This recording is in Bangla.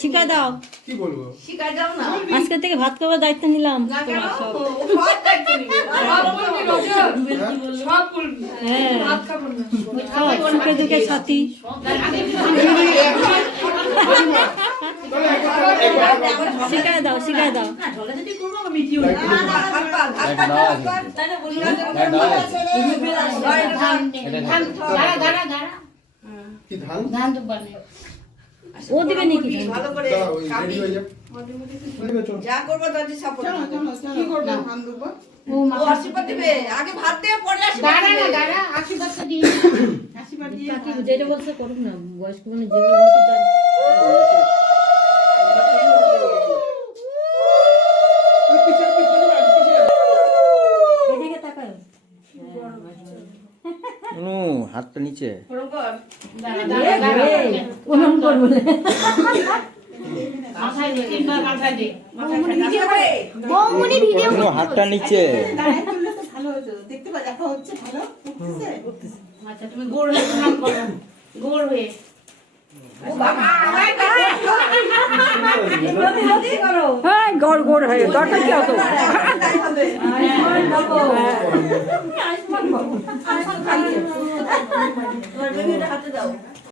শিখাই দাও। কি বলবো? শিখাই দাও না। আজকে থেকে ভাত খাওয়ার দায়িত্ব নিলাম। হ্যাঁ, সুখে দুঃখে সাথী। শিখাই দাও, শিখাই দাও। ও দিবে নাকি? ভালো করে যা করবো তাতে সাপোর্ট কি করবে ধান দেবো ও আশীর্বাদ দিবে আগে ভাত দিয়ে পরে আশীর্বাদ দিই আশীর্বাদ দিয়ে যেটা বলছে করুন না, বয়স্ক মানে যেগুলো হতে চান। এদিকে তাকাও। হাতটা নিচে হাতটা নিচে। দেখতে পা দেখা হচ্ছে ভালো আচ্ছা তুমি গোড় হয়ে প্রণাম করো, গোড় হয়ে গড় গড় হয়ে গড়টা কি হতো? হাতে দাও